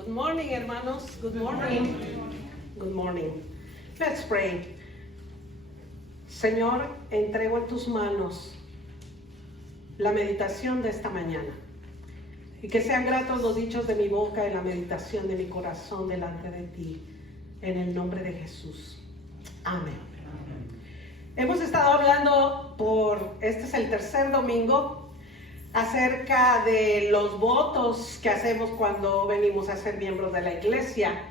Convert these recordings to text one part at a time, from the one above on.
Good morning, hermanos. Good morning. Good morning. Let's pray. Señor, entrego en tus manos la meditación de esta mañana. Y que sean gratos los dichos de mi boca y la meditación de mi corazón delante de ti. En el nombre de Jesús. Amén. Hemos estado hablando este es el tercer domingo, acerca de los votos que hacemos cuando venimos a ser miembros de la iglesia.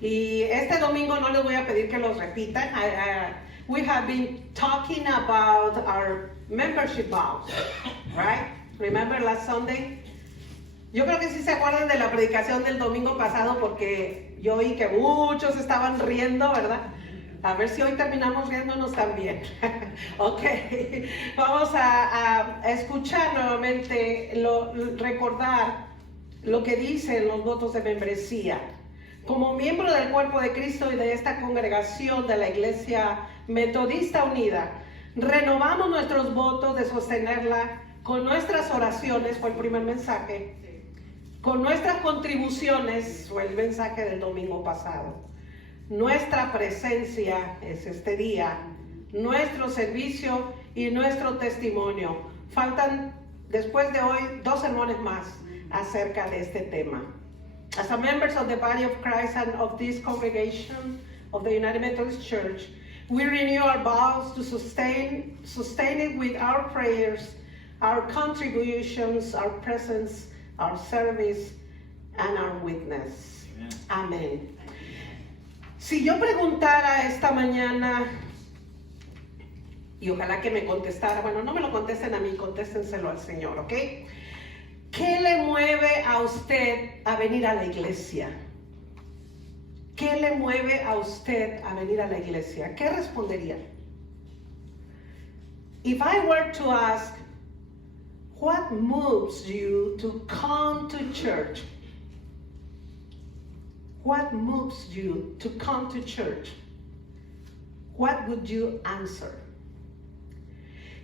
Y este domingo no les voy a pedir que los repitan. We have been talking about our membership vows, right? Remember last Sunday? Yo creo que sí se acuerdan de la predicación del domingo pasado, porque yo oí que muchos estaban riendo, ¿verdad? A ver si hoy terminamos riéndonos también. Ok, vamos a escuchar nuevamente, recordar lo que dicen los votos de membresía. Como miembro del cuerpo de Cristo y de esta congregación de la Iglesia Metodista Unida, renovamos nuestros votos de sostenerla con nuestras oraciones, fue el primer mensaje, con nuestras contribuciones, fue el mensaje del domingo pasado. Nuestra presencia es este día, nuestro servicio y nuestro testimonio. Faltan después de hoy 2 sermones más acerca de este tema. As a members of the body of Christ and of this congregation of the United Methodist Church, we renew our vows to sustain it with our prayers, our contributions, our presence, our service, and our witness. Amén. Si yo preguntara esta mañana, y ojalá que me contestara, bueno, no me lo contesten a mí, contéstenselo al Señor, ¿ok? ¿Qué le mueve a usted a venir a la iglesia? ¿Qué le mueve a usted a venir a la iglesia? ¿Qué respondería? If I were to ask, what moves you to come to church? What moves you to come to church? What would you answer?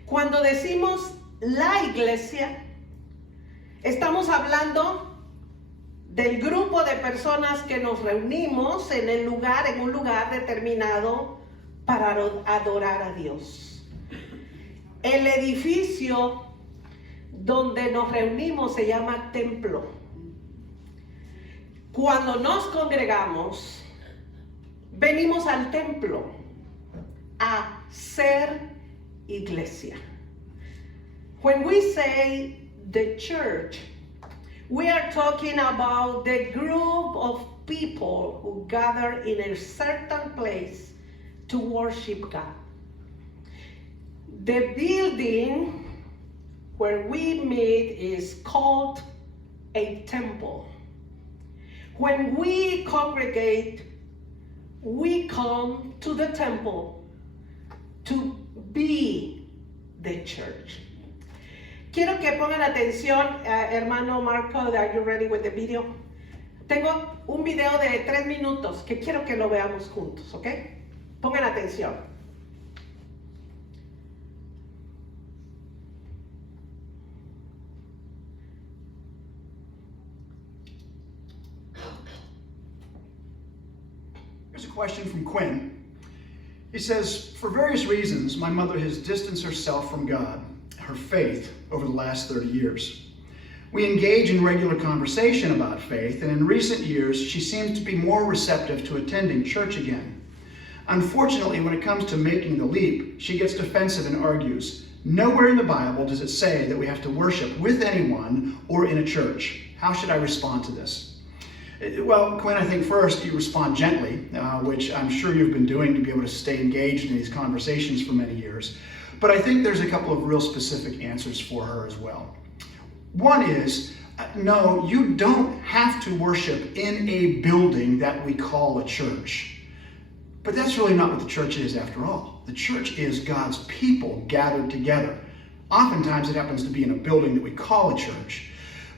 Cuando decimos la iglesia, estamos hablando del grupo de personas que nos reunimos en un lugar determinado para adorar a Dios. El edificio donde nos reunimos se llama templo. Cuando nos congregamos, venimos al templo a ser iglesia. When we say the church, we are talking about the group of people who gather in a certain place to worship God. The building where we meet is called a temple. When we congregate, we come to the temple to be the church. Quiero que pongan atención, hermano Marco, are you ready with the video? Tengo un video de 3 minutos que quiero que lo veamos juntos, ¿ok? Pongan atención. Here's a question from Quinn. He says, for various reasons, my mother has distanced herself from God, her faith, over the last 30 years. We engage in regular conversation about faith, and in recent years, she seems to be more receptive to attending church again. Unfortunately, when it comes to making the leap, she gets defensive and argues, nowhere in the Bible does it say that we have to worship with anyone or in a church. How should I respond to this? Well, Quinn, I think first you respond gently, which I'm sure you've been doing to be able to stay engaged in these conversations for many years. But I think there's a couple of real specific answers for her as well. One is, no, you don't have to worship in a building that we call a church. But that's really not what the church is after all. The church is God's people gathered together. Oftentimes it happens to be in a building that we call a church.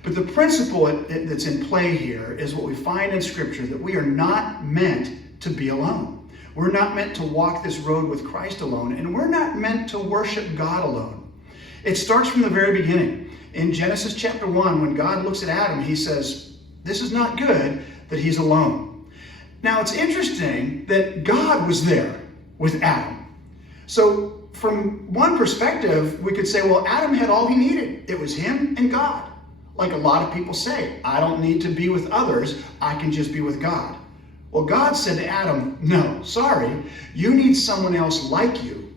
But the principle that's in play here is what we find in Scripture, that we are not meant to be alone. We're not meant to walk this road with Christ alone, and we're not meant to worship God alone. It starts from the very beginning. In Genesis chapter 1, when God looks at Adam, he says, this is not good that he's alone. Now, it's interesting that God was there with Adam. So, from one perspective, we could say, well, Adam had all he needed. It was him and God. Like a lot of people say, I don't need to be with others. I can just be with God. Well, God said to Adam, no, sorry. You need someone else like you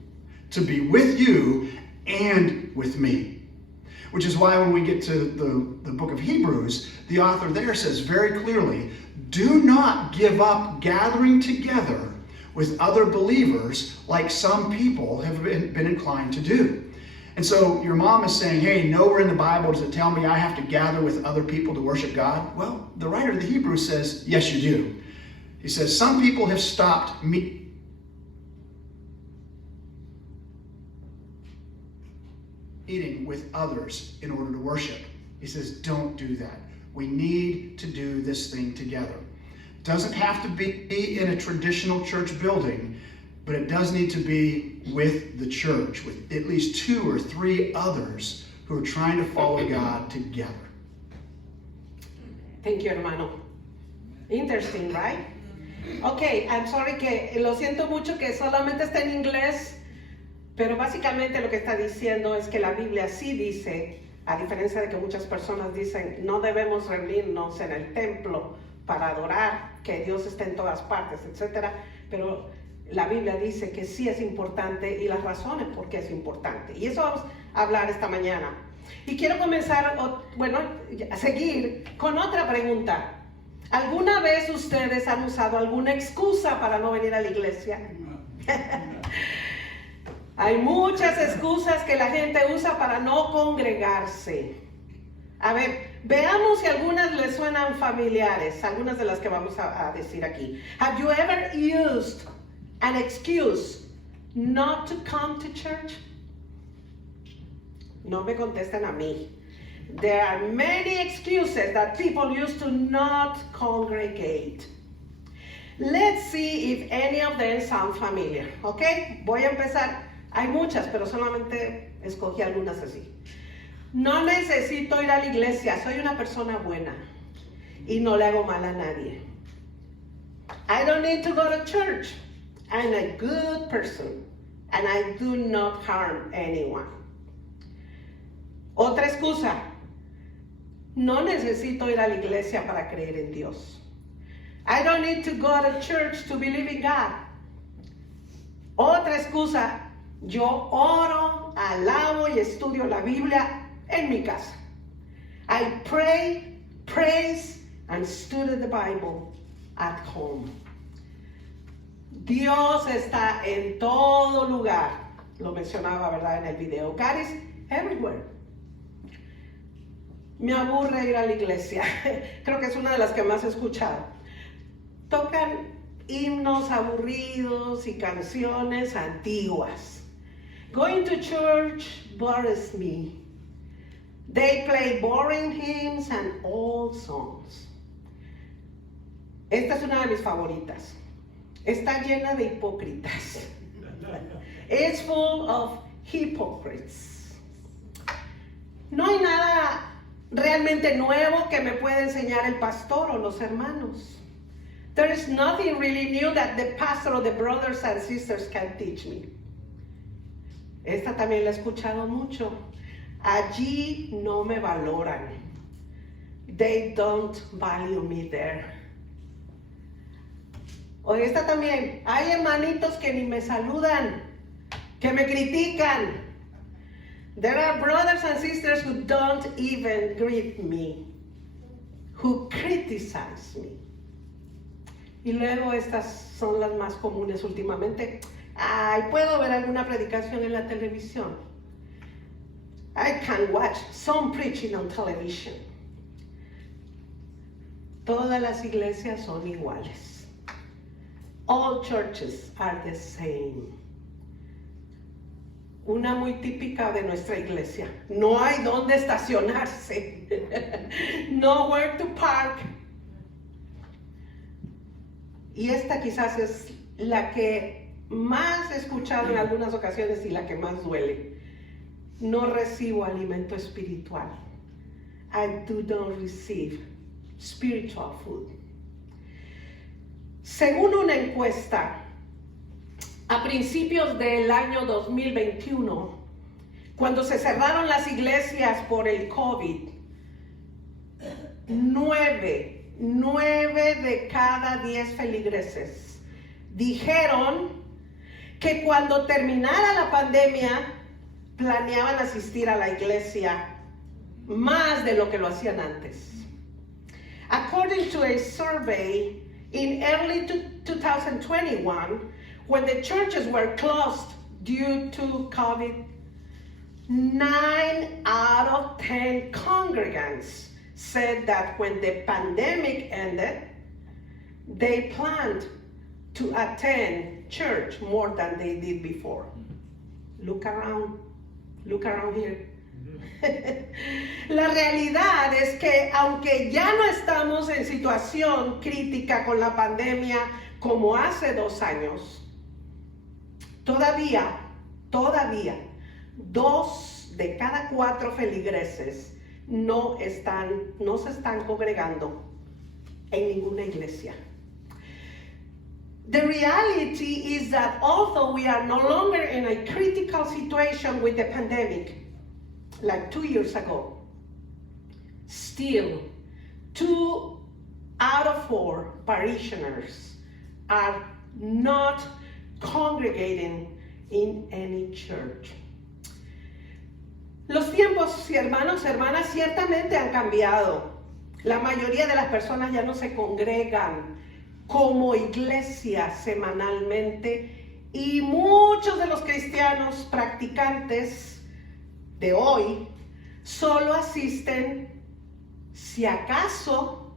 to be with you and with me. Which is why when we get to the book of Hebrews, the author there says very clearly, do not give up gathering together with other believers like some people have been inclined to do. And so your mom is saying, hey, nowhere in the Bible does it tell me I have to gather with other people to worship God. Well, the writer of the Hebrews says, yes, you do. He says, some people have stopped meeting with others in order to worship. He says, don't do that. We need to do this thing together. Doesn't have to be in a traditional church building, but it does need to be with the church, with at least 2 or 3 others who are trying to follow God together. Thank you, hermano. Interesting, right? Okay, I'm sorry que lo siento mucho que solamente está en inglés, pero básicamente lo que está diciendo es que la Biblia sí dice, a diferencia de que muchas personas dicen, no debemos reunirnos en el templo para adorar, que Dios está en todas partes, etc. Pero la Biblia dice que sí es importante y las razones por qué es importante. Y eso vamos a hablar esta mañana. Y quiero comenzar, a seguir con otra pregunta. ¿Alguna vez ustedes han usado alguna excusa para no venir a la iglesia? Hay muchas excusas que la gente usa para no congregarse. A ver, veamos si algunas les suenan familiares, algunas de las que vamos a decir aquí. Have you ever used an excuse not to come to church? No me contesten a mí. There are many excuses that people use to not congregate. Let's see if any of them sound familiar, ¿ok? Voy a empezar. Hay muchas, pero solamente escogí algunas así. No necesito ir a la iglesia, soy una persona buena y no le hago mal a nadie. I don't need to go to church. I'm a good person and I do not harm anyone. Otra excusa. No necesito ir a la iglesia para creer en Dios. I don't need to go to church to believe in God. Otra excusa. Yo oro, alabo y estudio la Biblia en mi casa. I pray, praise, and study the Bible at home. Dios está en todo lugar. Lo mencionaba, ¿verdad? En el video. God is everywhere. Me aburre ir a la iglesia. Creo que es una de las que más he escuchado. Tocan himnos aburridos y canciones antiguas. Going to church bores me. They play boring hymns and old songs. Esta es una de mis favoritas. Está llena de hipócritas. It's full of hypocrites. No hay nada realmente nuevo que me pueda enseñar el pastor o los hermanos. There is nothing really new that the pastor or the brothers and sisters can teach me. Esta también la he escuchado mucho. Allí no me valoran. They don't value me there. O esta también. Hay hermanitos que ni me saludan, que me critican. There are brothers and sisters who don't even greet me, who criticize me. Y luego estas son las más comunes últimamente. Ay, puedo ver alguna predicación en la televisión. I can watch some preaching on television. Todas las iglesias son iguales. All churches are the same. Una muy típica de nuestra iglesia. No hay dónde estacionarse. Nowhere to park. Y esta quizás es la que más he escuchado en algunas ocasiones y la que más duele. No recibo alimento espiritual. I do not receive spiritual food. Según una encuesta, a principios del año 2021, cuando se cerraron las iglesias por el COVID, 9 de cada 10 feligreses dijeron que cuando terminara la pandemia planeaban asistir a la iglesia más de lo que lo hacían antes. According to a survey in early 2021, when the churches were closed due to COVID, 9 out of 10 congregants said that when the pandemic ended, they planned to attend church more than they did before. Look around here. La realidad es que aunque ya no estamos en situación crítica con la pandemia como hace 2 años, todavía 2 de cada 4 feligreses no se están congregando en ninguna iglesia. The reality is that although we are no longer in a critical situation with the pandemic, like 2 years ago, still 2 out of 4 parishioners are not congregating in any church. Los tiempos, hermanos, hermanas, ciertamente han cambiado. La mayoría de las personas ya no se congregan como iglesia semanalmente y muchos de los cristianos practicantes de hoy solo asisten, si acaso,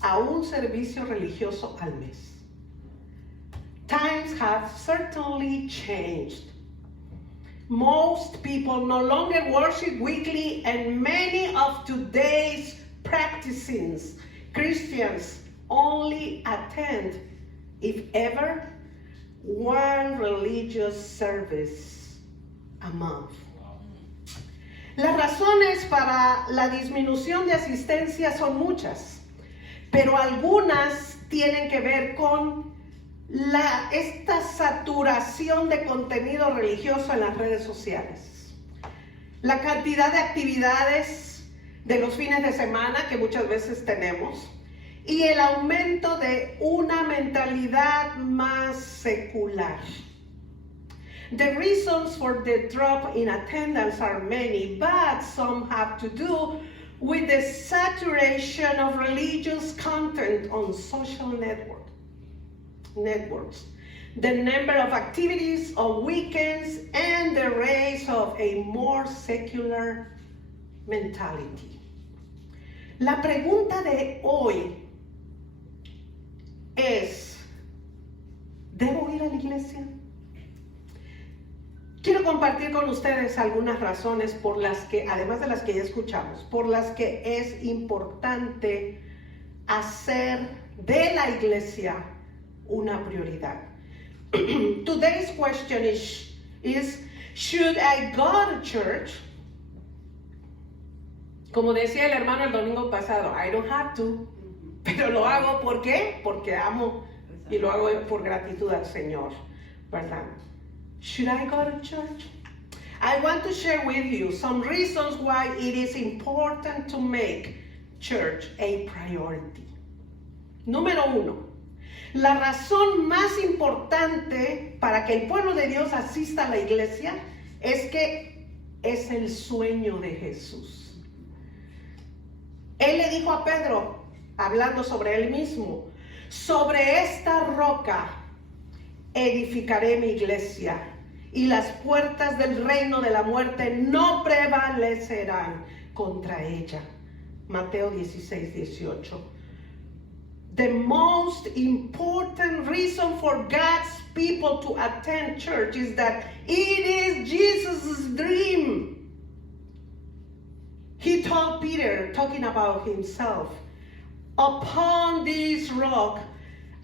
a un servicio religioso al mes. Times have certainly changed. Most people no longer worship weekly, and many of today's practicing Christians only attend, if ever, one religious service a month. Las razones para la disminución de asistencia son muchas, pero algunas tienen que ver con esta saturación de contenido religioso en las redes sociales, la cantidad de actividades de los fines de semana que muchas veces tenemos y el aumento de una mentalidad más secular. The reasons for the drop in attendance are many, but some have to do with the saturation of religious content on social networks, the number of activities on weekends, and the rise of a more secular mentality. La pregunta de hoy es, ¿debo ir a la iglesia? Quiero compartir con ustedes algunas razones por las que, además de las que ya escuchamos, por las que es importante hacer de la iglesia una prioridad. Today's question is, should I go to church? Como decía el hermano el domingo pasado, I don't have to, pero lo hago, ¿por qué? Porque amo y lo hago por gratitud al Señor, ¿verdad? Should I go to church? I want to share with you some reasons why it is important to make church a priority. Número 1, la razón más importante para que el pueblo de Dios asista a la iglesia es que es el sueño de Jesús. Él le dijo a Pedro, hablando sobre él mismo, sobre esta roca edificaré mi iglesia y las puertas del reino de la muerte no prevalecerán contra ella. Mateo 16:18. The most important reason for God's people to attend church is that it is Jesus' dream. He told Peter, talking about himself, upon this rock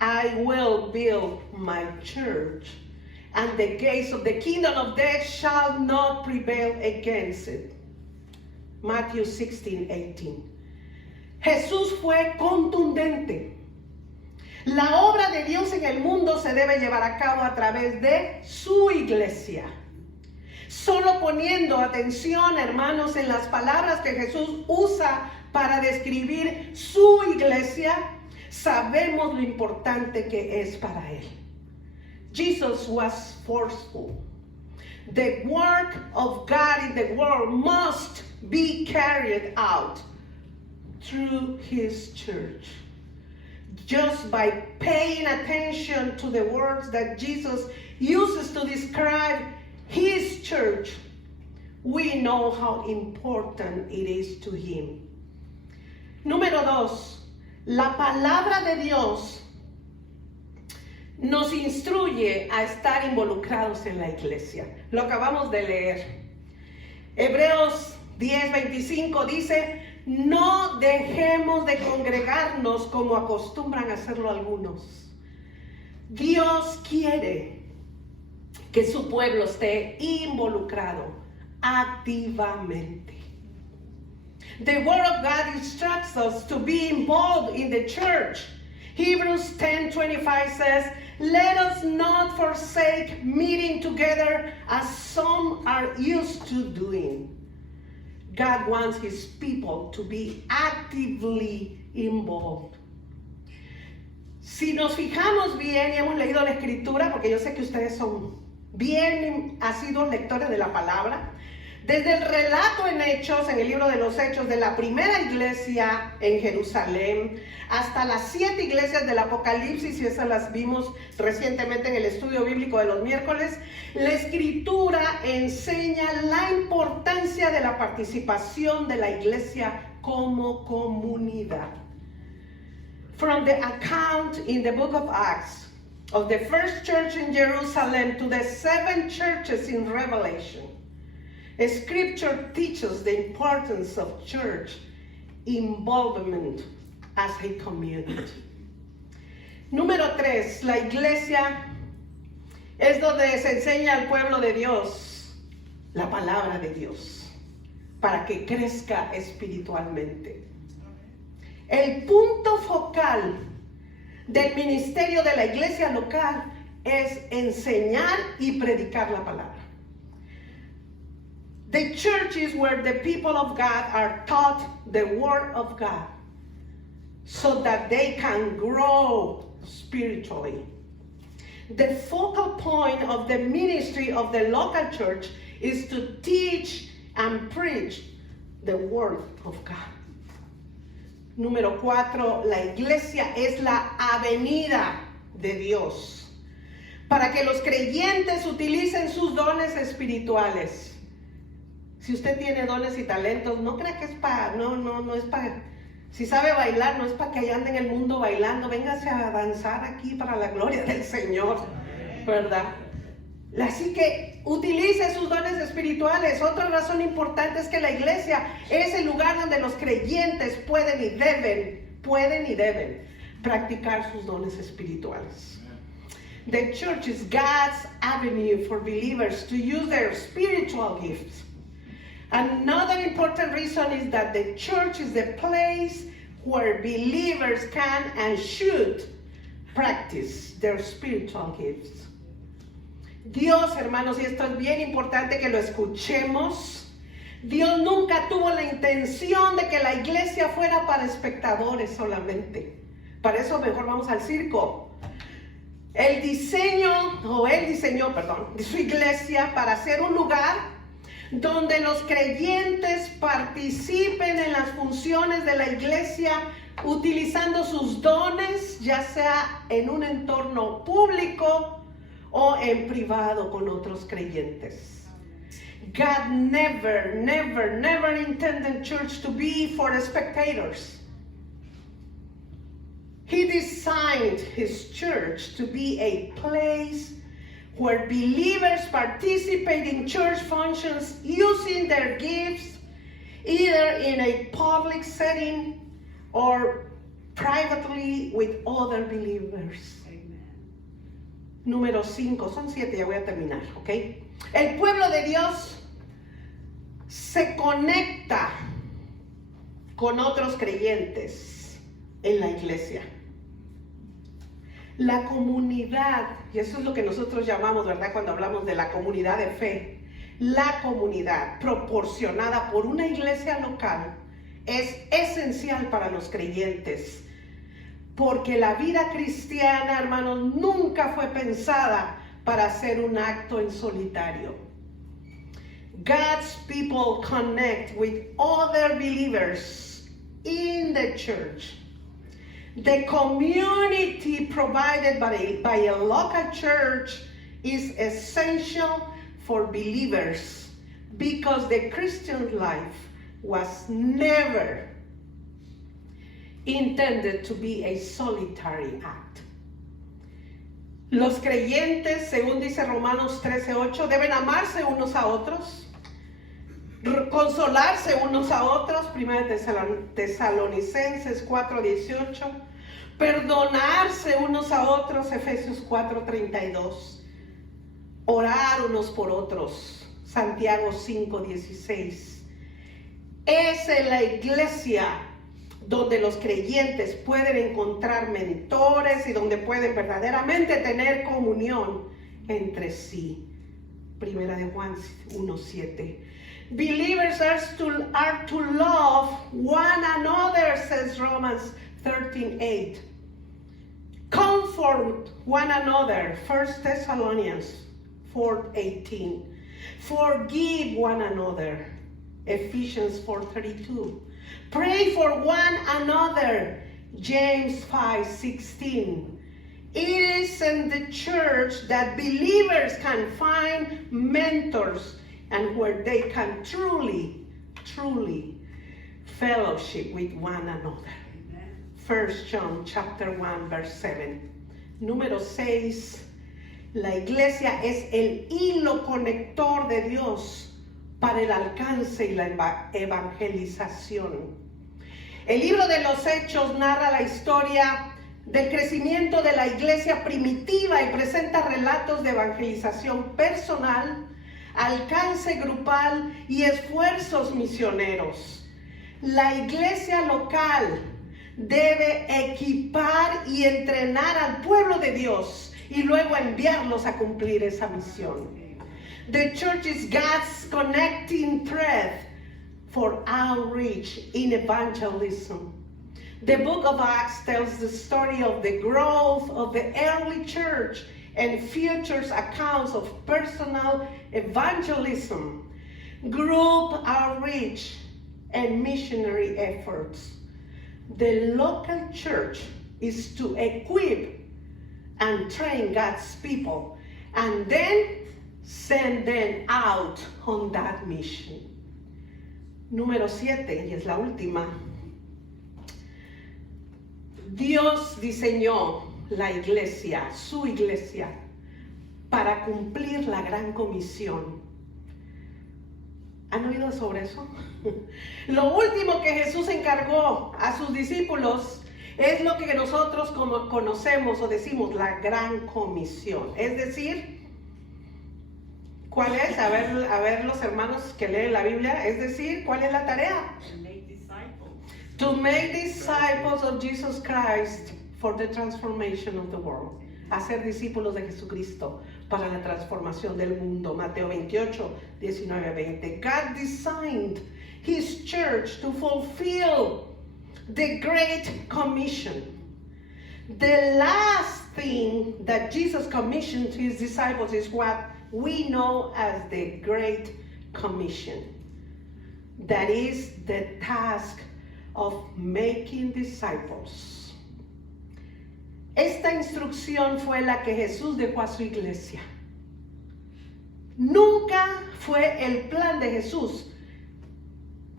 I will build my church, and the gates of the kingdom of death shall not prevail against it. Matthew 16:18. Jesús fue contundente. La obra de Dios en el mundo se debe llevar a cabo a través de su iglesia. Solo poniendo atención, hermanos, en las palabras que Jesús usa para describir su iglesia, sabemos lo importante que es para él. Jesus was forceful. The work of God in the world must be carried out through his church. Just by paying attention to the words that Jesus uses to describe his church, we know how important it is to him. Número 2, la palabra de Dios nos instruye a estar involucrados en la iglesia. Lo acabamos de leer. Hebreos 10:25 dice: no dejemos de congregarnos como acostumbran a hacerlo algunos. Dios quiere que su pueblo esté involucrado activamente. The Word of God instructs us to be involved in the church. Hebrews 10:25 says, let us not forsake meeting together as some are used to doing. God wants his people to be actively involved. Si nos fijamos bien y hemos leído la escritura, porque yo sé que ustedes son bien asiduos lectores de la palabra, desde el relato en Hechos, en el libro de los Hechos, de la primera iglesia en Jerusalén, hasta las 7 iglesias del Apocalipsis, y esas las vimos recientemente en el estudio bíblico de los miércoles, la escritura enseña la importancia de la participación de la iglesia como comunidad. From the account in the book of Acts of the first church in Jerusalem to the 7 churches in Revelation, Scripture teaches the importance of church involvement as a community. Número 3, la iglesia es donde se enseña al pueblo de Dios la palabra de Dios para que crezca espiritualmente. El punto focal del ministerio de la iglesia local es enseñar y predicar la palabra. The church is where the people of God are taught the word of God so that they can grow spiritually. The focal point of the ministry of the local church is to teach and preach the word of God. Número 4, la iglesia es la avenida de Dios para que los creyentes utilicen sus dones espirituales. Si usted tiene dones y talentos, no crea que es para, no es para, si sabe bailar, no es para que ande en el mundo bailando, véngase a danzar aquí para la gloria del Señor, ¿verdad? Así que utilice sus dones espirituales. Otra razón importante es que la iglesia es el lugar donde los creyentes pueden y deben practicar sus dones espirituales. The church is God's avenue for believers to use their spiritual gifts. Another important reason is that the church is the place where believers can and should practice their spiritual gifts. Dios, hermanos, y esto es bien importante que lo escuchemos, Dios nunca tuvo la intención de que la iglesia fuera para espectadores solamente. Para eso mejor vamos al circo. Él diseñó de su iglesia para ser un lugar donde los creyentes participen en las funciones de la iglesia utilizando sus dones, ya sea en un entorno público o en privado con otros creyentes. God never intended church to be for spectators. He designed his church to be a place where believers participate in church functions using their gifts, either in a public setting or privately with other believers. Número 5, son 7, ya voy a terminar, ¿ok? El pueblo de Dios se conecta con otros creyentes en la iglesia. La comunidad, y eso es lo que nosotros llamamos, ¿verdad? Cuando hablamos de la comunidad de fe, la comunidad proporcionada por una iglesia local es esencial para los creyentes, porque la vida cristiana, hermanos, nunca fue pensada para ser un acto en solitario. God's people connect with other believers in the church. The community provided by a local church is essential for believers because the Christian life was never intended to be a solitary act. Los creyentes, según dice Romanos 13:8, deben amarse unos a otros, consolarse unos a otros, 1 Tesalonicenses 4:18, perdonarse unos a otros, Efesios 4:32, orar unos por otros, Santiago 5:16. Es en la iglesia donde los creyentes pueden encontrar mentores y donde pueden verdaderamente tener comunión entre sí. Primera de Juan 1:7. Believers are to love one another, says Romans 13:8. Comfort one another, 1 Thessalonians 4:18. Forgive one another, Ephesians 4:32. Pray for one another, James 5:16. It is in the church that believers can find mentors and where they can truly fellowship with one another. 1 John chapter 1 verse 7. Número 6. La iglesia es el hilo conector de Dios para el alcance y la evangelización. El libro de los Hechos narra la historia del crecimiento de la iglesia primitiva y presenta relatos de evangelización personal, alcance grupal y esfuerzos misioneros. La iglesia local debe equipar y entrenar al pueblo de Dios y luego enviarlos a cumplir esa misión. The church is God's connecting thread for outreach in evangelism. The book of Acts tells the story of the growth of the early church and features accounts of personal evangelism, group outreach, and missionary efforts. The local church is to equip and train God's people and then send them out on that mission. Número 7, y es la última. Dios diseñó la iglesia, su iglesia, para cumplir la gran comisión. ¿Han oído sobre eso? Lo último que Jesús encargó a sus discípulos es lo que nosotros conocemos o decimos la gran comisión. Es decir, ¿cuál es? A ver los hermanos que leen la Biblia. Es decir, ¿cuál es la tarea? To make disciples of Jesus Christ for the transformation of the world. Hacer discípulos de Jesucristo para la transformación del mundo. Mateo 28, 19-20. God designed His church to fulfill the Great Commission. The last thing that Jesus commissioned His disciples is what we know as the Great Commission. That is the task of making disciples. Esta instrucción fue la que Jesús dejó a su iglesia. Nunca fue el plan de Jesús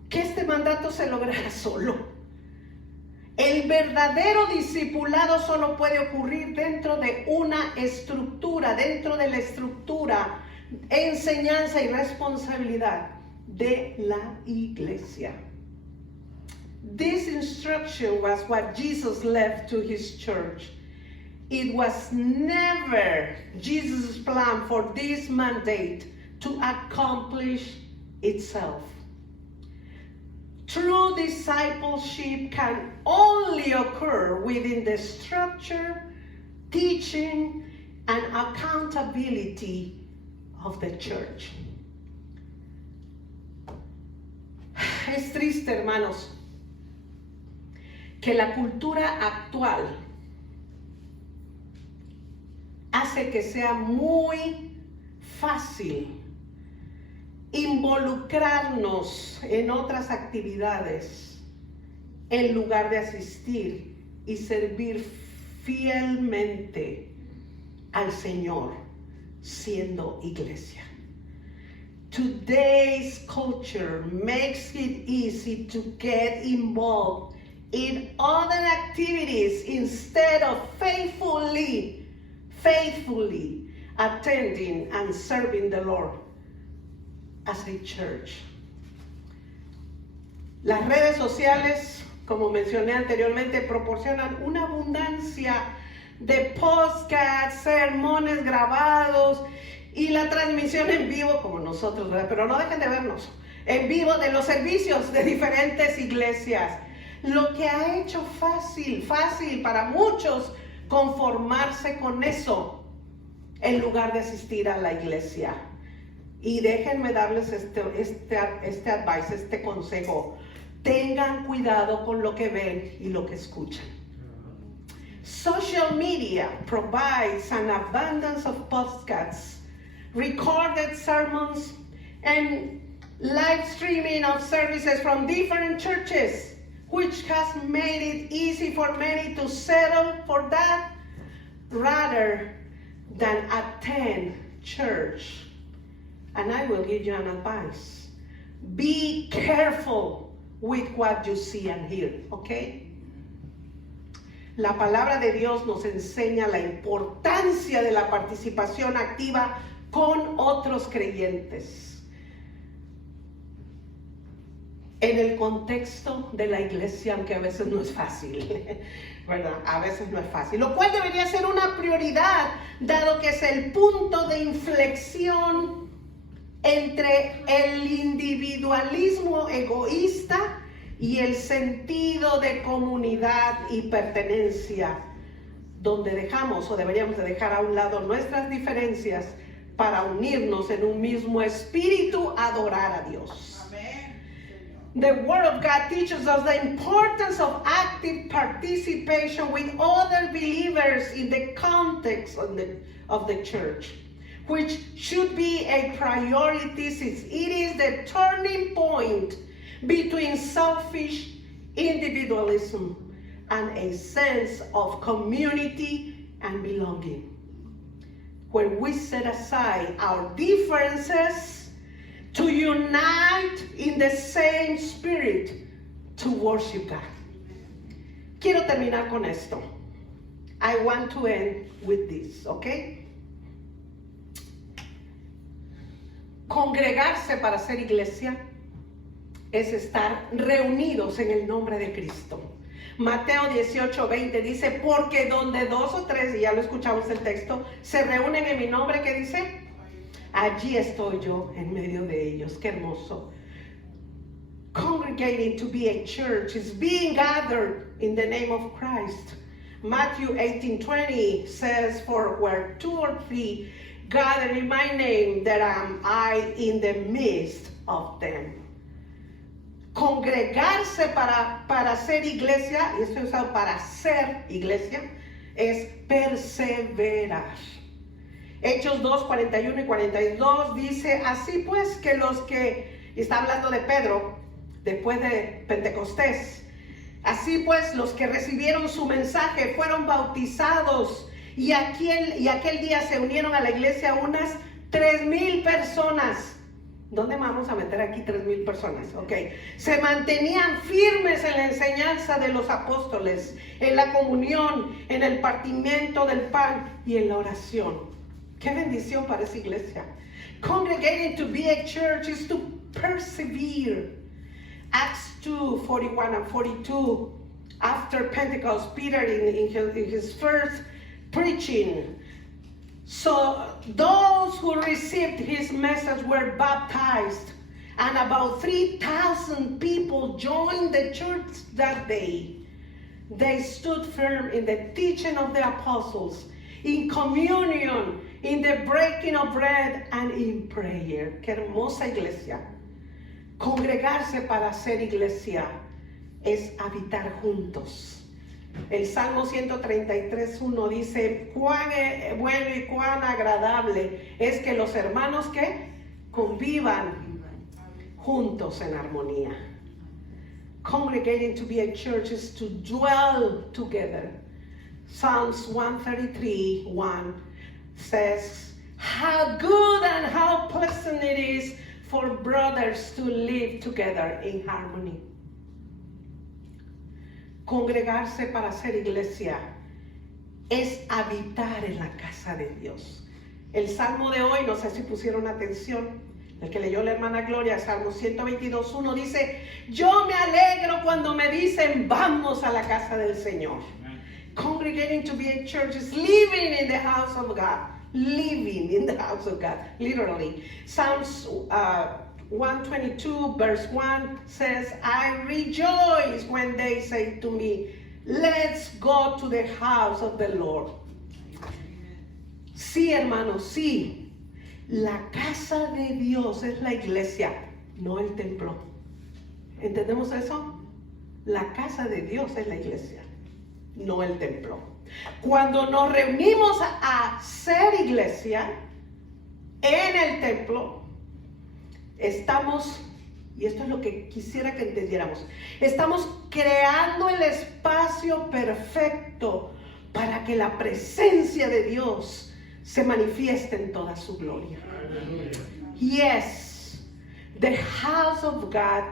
que este mandato se lograra solo. El verdadero discipulado solo puede ocurrir dentro de una estructura, dentro de la estructura, enseñanza y responsabilidad de la iglesia. This instruction was what Jesus left to His church. It was never Jesus' plan for this mandate to accomplish itself. True discipleship can only occur within the structure, teaching, and accountability of the church. Es triste, hermanos, que la cultura actual hace que sea muy fácil involucrarnos en otras actividades en lugar de asistir y servir fielmente al Señor siendo iglesia. Today's culture makes it easy to get involved in other activities instead of faithfully attending and serving the Lord as a church. Las redes sociales, como mencioné anteriormente, proporcionan una abundancia de podcasts, sermones grabados y la transmisión en vivo, como nosotros, ¿verdad? Pero no dejen de vernos, en vivo de los servicios de diferentes iglesias. Lo que ha hecho fácil para muchos conformarse con eso en lugar de asistir a la iglesia. Y déjenme darles este advice, este consejo. Tengan cuidado con lo que ven y lo que escuchan. Social media provides an abundance of podcasts, recorded sermons, and live streaming of services from different churches, which has made it easy for many to settle for that rather than attend church. And I will give you an advice. Be careful with what you see and hear, okay? La palabra de Dios nos enseña la importancia de la participación activa con otros creyentes en el contexto de la iglesia, aunque a veces no es fácil, ¿verdad? A veces no es fácil, lo cual debería ser una prioridad, dado que es el punto de inflexión entre el individualismo egoísta y el sentido de comunidad y pertenencia, donde dejamos o deberíamos de dejar a un lado nuestras diferencias para unirnos en un mismo espíritu a adorar a Dios. Amén. The Word of God teaches us the importance of active participation with other believers in the context of the church, which should be a priority since it is the turning point between selfish individualism and a sense of community and belonging. When we set aside our differences to unite in the same spirit to worship God. Quiero terminar con esto. I want to end with this, okay? Congregarse para ser iglesia es estar reunidos en el nombre de Cristo. Mateo 18:20 dice, porque donde dos o tres, y ya lo escuchamos el texto, se reúnen en mi nombre, ¿qué dice? Allí estoy yo en medio de ellos. Qué hermoso. Congregating to be a church is being gathered in the name of Christ. Matthew 18:20 says, for where two or three gather in my name, that am I in the midst of them. Congregarse para ser iglesia, y esto es usado para ser iglesia, es perseverar. Hechos 2, 41 y 42 dice, así pues que los que, está hablando de Pedro, después de Pentecostés, así pues los que recibieron su mensaje fueron bautizados, y aquel día se unieron a la iglesia unas 3,000 personas. ¿Dónde vamos a meter aquí 3,000 personas? Ok. Se mantenían firmes en la enseñanza de los apóstoles, en la comunión, en el partimiento del pan y en la oración. ¡Qué bendición para esa iglesia! Congregating to be a church is to persevere. Acts 2, 41 and 42. After Pentecost, Peter in his first preaching, so those who received his message were baptized, and about 3,000 people joined the church that day. They stood firm in the teaching of the apostles in communion, in the breaking of bread, and in prayer. Qué hermosa iglesia. Congregarse para hacer iglesia es habitar juntos. El Salmo 133:1 dice, cuán bueno y cuán agradable es que los hermanos que convivan juntos en armonía. Congregating to be a church is to dwell together. Psalms 133:1 says, how good and how pleasant it is for brothers to live together in harmony. Congregarse para hacer iglesia es habitar en la casa de Dios. El salmo de hoy, no sé si pusieron atención, el que leyó la hermana Gloria, Salmo 122:1 dice, yo me alegro cuando me dicen vamos a la casa del Señor. Congregating to be a church is living in the house of God. Living in the house of God, literally. Psalms 122 verse 1 says, I rejoice when they say to me, let's go to the house of the Lord. Sí, hermanos, sí. La casa de Dios es la iglesia, no el templo. ¿Entendemos eso? La casa de Dios es la iglesia, no el templo. Cuando nos reunimos a hacer iglesia en el templo, estamos, y esto es lo que quisiera que entendiéramos, estamos creando el espacio perfecto para que la presencia de Dios se manifieste en toda su gloria. Yes, the house of God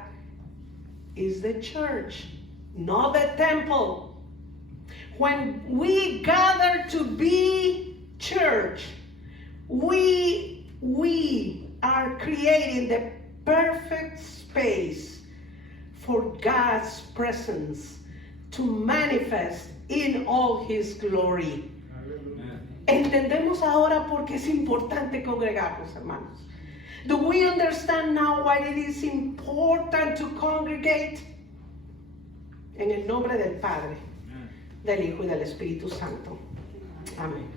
is the church, not the temple. When we gather to be church, we are creating the perfect space for God's presence to manifest in all His glory. Entendemos ahora por qué es importante congregarnos, hermanos. Do we understand now why it is important to congregate? En el nombre del Padre, del Hijo y del Espíritu Santo. Amén.